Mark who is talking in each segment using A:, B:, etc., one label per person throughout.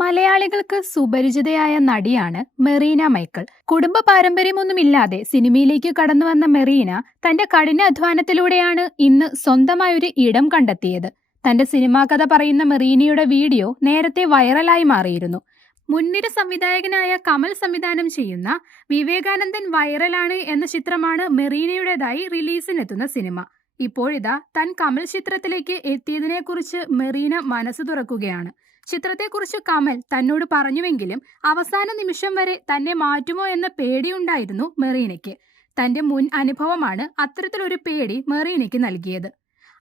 A: മലയാളികൾക്ക് സുപരിചിതയായ നടിയാണ് മെറീന മൈക്കിൾ. കുടുംബ പാരമ്പര്യമൊന്നുമില്ലാതെ സിനിമയിലേക്ക് കടന്നു വന്ന മെറീന തന്റെ കഠിന അധ്വാനത്തിലൂടെയാണ് ഇന്ന് സ്വന്തമായൊരു ഇടം കണ്ടെത്തിയത്. തന്റെ സിനിമാ കഥ പറയുന്ന മെറീനയുടെ വീഡിയോ നേരത്തെ വൈറലായി മാറിയിരുന്നു. മുൻനിര സംവിധായകനായ കമൽ സംവിധാനം ചെയ്യുന്ന വിവേകാനന്ദൻ വൈറലാണ് എന്ന ചിത്രമാണ് മെറീനയുടേതായി റിലീസിനെത്തുന്ന സിനിമ. ഇപ്പോഴിതാ തൻ കമൽ ചിത്രത്തിലേക്ക് എത്തിയതിനെക്കുറിച്ച് മെറീന മനസ്സ് തുറക്കുകയാണ്. ചിത്രത്തെക്കുറിച്ച് കമൽ തന്നോട് പറഞ്ഞുവെങ്കിലും അവസാന നിമിഷം വരെ തന്നെ മാറ്റുമോ എന്ന പേടിയുണ്ടായിരുന്നു മെറീനയ്ക്ക്. തന്റെ മുൻ അനുഭവമാണ് അത്തരത്തിലൊരു പേടി മെറീനയ്ക്ക് നൽകിയത്.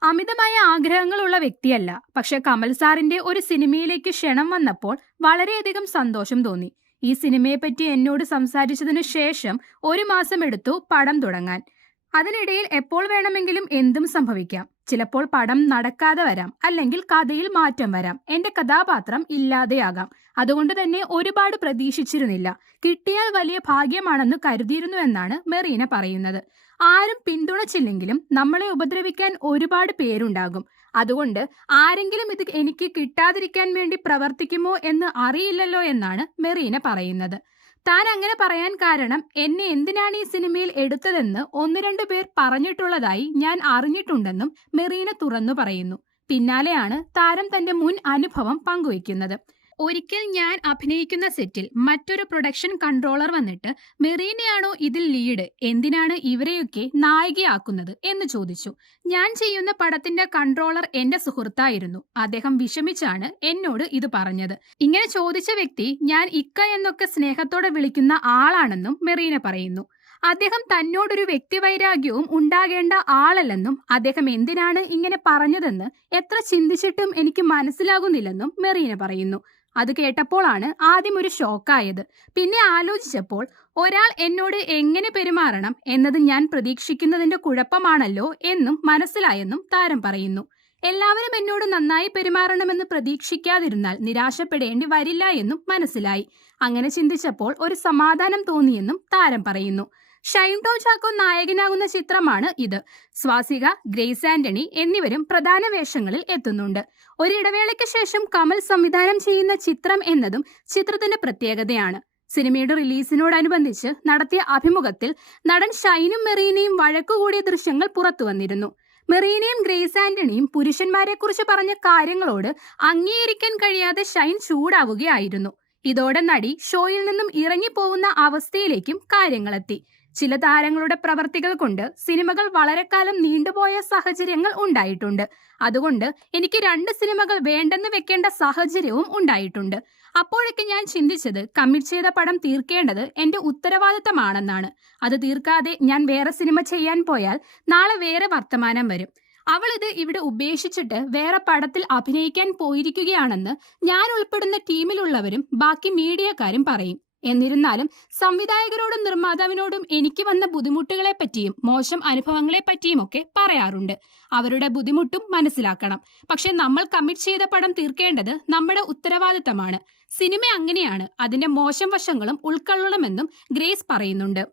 A: അമിതമായ ആഗ്രഹങ്ങളുള്ള വ്യക്തിയല്ല. പക്ഷെ കമൽ സാറിന്റെ ഒരു സിനിമയിലേക്ക് ക്ഷണം വന്നപ്പോൾ വളരെയധികം സന്തോഷം തോന്നി. ഈ സിനിമയെപ്പറ്റി എന്നോട് സംസാരിച്ചതിനു ശേഷം ഒരു മാസം എടുത്തു പടം തുടങ്ങാൻ. അതിനിടയിൽ എപ്പോൾ വേണമെങ്കിലും എന്തും സംഭവിക്കാം. ചിലപ്പോൾ പടം നടക്കാതെ വരാം അല്ലെങ്കിൽ കഥയിൽ മാറ്റം വരാം. എന്റെ കഥാപാത്രം ഇല്ലാതെയാകാം. അതുകൊണ്ട് തന്നെ ഒരുപാട് പ്രതീക്ഷിച്ചിരുന്നില്ല. കിട്ടിയാൽ വലിയ ഭാഗ്യമാണെന്ന് കരുതിയിരുന്നു എന്നാണ് മെറീന പറയുന്നത്. ആരും പിന്തുണച്ചില്ലെങ്കിലും നമ്മളെ ഉപദ്രവിക്കാൻ ഒരുപാട് പേരുണ്ടാകും. അതുകൊണ്ട് ആരെങ്കിലും ഇത് എനിക്ക് കിട്ടാതിരിക്കാൻ വേണ്ടി പ്രവർത്തിക്കുമോ എന്ന് അറിയില്ലല്ലോ എന്നാണ് മെറീന പറയുന്നത്. താൻ അങ്ങനെ പറയാൻ കാരണം എന്നെ എന്തിനാണ് ഈ സിനിമയിൽ എടുത്തതെന്ന് ഒന്ന് രണ്ടു പേർ പറഞ്ഞിട്ടുള്ളതായി ഞാൻ അറിഞ്ഞിട്ടുണ്ടെന്നും മെറീന തുറന്നു പറയുന്നു. പിന്നാലെയാണ് താരം തന്റെ മുൻ അനുഭവം പങ്കുവയ്ക്കുന്നത്. ഒരിക്കൽ ഞാൻ അഭിനയിക്കുന്ന സെറ്റിൽ മറ്റൊരു പ്രൊഡക്ഷൻ കൺട്രോളർ വന്നിട്ട് മെറീനയാണോ ഇതിൽ ലീഡ്? എന്തിനാണ് ഇവരെയൊക്കെ നായികയാക്കുന്നത്? എന്ന് ചോദിച്ചു. ഞാൻ ചെയ്യുന്ന പടത്തിന്റെ കൺട്രോളർ എന്റെ സുഹൃത്തായിരുന്നു. അദ്ദേഹം വിഷമിച്ചാണ് എന്നോട് ഇത് പറഞ്ഞത്. ഇങ്ങനെ ചോദിച്ച വ്യക്തി ഞാൻ ഇക്ക എന്നൊക്കെ സ്നേഹത്തോടെ വിളിക്കുന്ന ആളാണെന്നും മെറീന പറയുന്നു. അദ്ദേഹം തന്നോടൊരു വ്യക്തിവൈരാഗ്യവും ഉണ്ടാകേണ്ട ആളല്ലെന്നും അദ്ദേഹം എന്തിനാണ് ഇങ്ങനെ പറഞ്ഞതെന്ന് എത്ര ചിന്തിച്ചിട്ടും എനിക്ക് മനസ്സിലാകുന്നില്ലെന്നും മെറീന പറയുന്നു. അത് കേട്ടപ്പോഴാണ് ആദ്യം ഒരു ഷോക്കായത്. പിന്നെ ആലോചിച്ചപ്പോൾ ഒരാൾ എന്നോട് എങ്ങനെ പെരുമാറണം എന്നത് ഞാൻ പ്രതീക്ഷിക്കുന്നതിന്റെ കുഴപ്പമാണല്ലോ എന്നും മനസ്സിലായെന്നും താരം പറയുന്നു. എല്ലാവരും എന്നോട് നന്നായി പെരുമാറണമെന്ന് പ്രതീക്ഷിക്കാതിരുന്നാൽ നിരാശപ്പെടേണ്ടി വരില്ല എന്നും മനസ്സിലായി. അങ്ങനെ ചിന്തിച്ചപ്പോൾ ഒരു സമാധാനം തോന്നിയെന്നും താരം പറയുന്നു. ഷൈൻ ടോ ചാക്കോ നായകനാകുന്ന ചിത്രമാണ് ഇത്. സ്വാസിക ഗ്രേസ് ആന്റണി എന്നിവരും പ്രധാന വേഷങ്ങളിൽ എത്തുന്നുണ്ട്. ഒരിടവേളയ്ക്ക് ശേഷം കമൽ സംവിധാനം ചെയ്യുന്ന ചിത്രം എന്നതും ചിത്രത്തിന്റെ പ്രത്യേകതയാണ്. സിനിമയുടെ റിലീസിനോടനുബന്ധിച്ച് നടത്തിയ അഭിമുഖത്തിൽ നടൻ ഷൈനും മെറീനയും വഴക്കുകൂടിയ ദൃശ്യങ്ങൾ പുറത്തുവന്നിരുന്നു. മെറീനയും ഗ്രേസ് ആന്റണിയും പുരുഷന്മാരെക്കുറിച്ച് പറഞ്ഞ കാര്യങ്ങളോട് അംഗീകരിക്കാൻ കഴിയാതെ ഷൈൻ ചൂടാവുകയായിരുന്നു. ഇതോടെ നടി ഷോയിൽ നിന്നും ഇറങ്ങിപ്പോകുന്ന അവസ്ഥയിലേക്കും കാര്യങ്ങളെത്തി. ചില താരങ്ങളുടെ പ്രവർത്തികൾ കൊണ്ട് സിനിമകൾ വളരെക്കാലം നീണ്ടുപോയ സാഹചര്യങ്ങൾ ഉണ്ടായിട്ടുണ്ട്. അതുകൊണ്ട് എനിക്ക് രണ്ട് സിനിമകൾ വേണ്ടെന്ന് വെക്കേണ്ട സാഹചര്യവും ഉണ്ടായിട്ടുണ്ട്. അപ്പോഴൊക്കെ ഞാൻ ചിന്തിച്ചത് കമ്മിറ്റ് ചെയ്ത പടം തീർക്കേണ്ടത് എന്റെ ഉത്തരവാദിത്തമാണെന്നാണ്. അത് തീർക്കാതെ ഞാൻ വേറെ സിനിമ ചെയ്യാൻ പോയാൽ നാളെ വേറെ വർത്തമാനം വരും. അവൾ ഇത് ഇവിടെ ഉപേക്ഷിച്ചിട്ട് വേറെ പടത്തിൽ അഭിനയിക്കാൻ പോയിരിക്കുകയാണെന്ന് ഞാൻ ഉൾപ്പെടുന്ന ടീമിലുള്ളവരും ബാക്കി മീഡിയക്കാരും പറയും. എന്നിരുന്നാലും സംവിധായകരോടും നിർമ്മാതാവിനോടും എനിക്ക് വന്ന ബുദ്ധിമുട്ടുകളെ പറ്റിയും മോശം അനുഭവങ്ങളെ പറ്റിയും ഒക്കെ പറയാറുണ്ട്. അവരുടെ ബുദ്ധിമുട്ടും മനസ്സിലാക്കണം. പക്ഷെ നമ്മൾ കമ്മിറ്റ് ചെയ്ത പടം തീർക്കേണ്ടത് നമ്മുടെ ഉത്തരവാദിത്തമാണ്. സിനിമ അങ്ങനെയാണ്. അതിന്റെ മോശം വശങ്ങളും ഉൾക്കൊള്ളണമെന്നും ഗ്രേസ് പറയുന്നുണ്ട്.